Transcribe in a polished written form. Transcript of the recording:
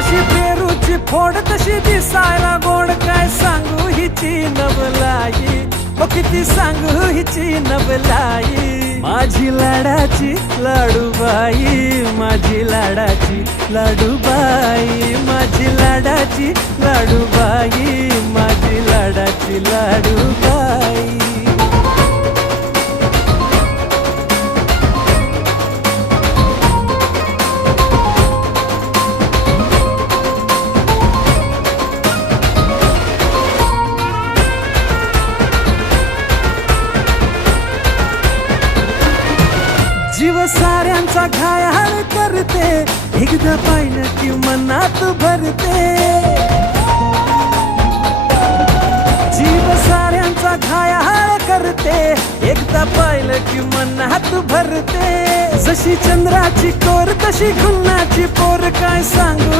जशी पेरूची फोड तशी दिसायला गोड, काय सांगू हिची नवलाई, ओ किती सांगू हिची नवलाई. माझी लाडाची लाडूबाई, माझी लाडाची लाडूबाई, माझी लाडाची लाडूबाई, माझी लाडाची लाडूबाई. जीव साऱ्यांचा घायाळ करते, एकदा पाहिलं की मनात भरते. जीव साऱ्यांचा घायाळ करते, एकदा पाहिलं की मनात भरते. जशी चंद्राची कोर तशी खुन्नाची पोर, काय सांगू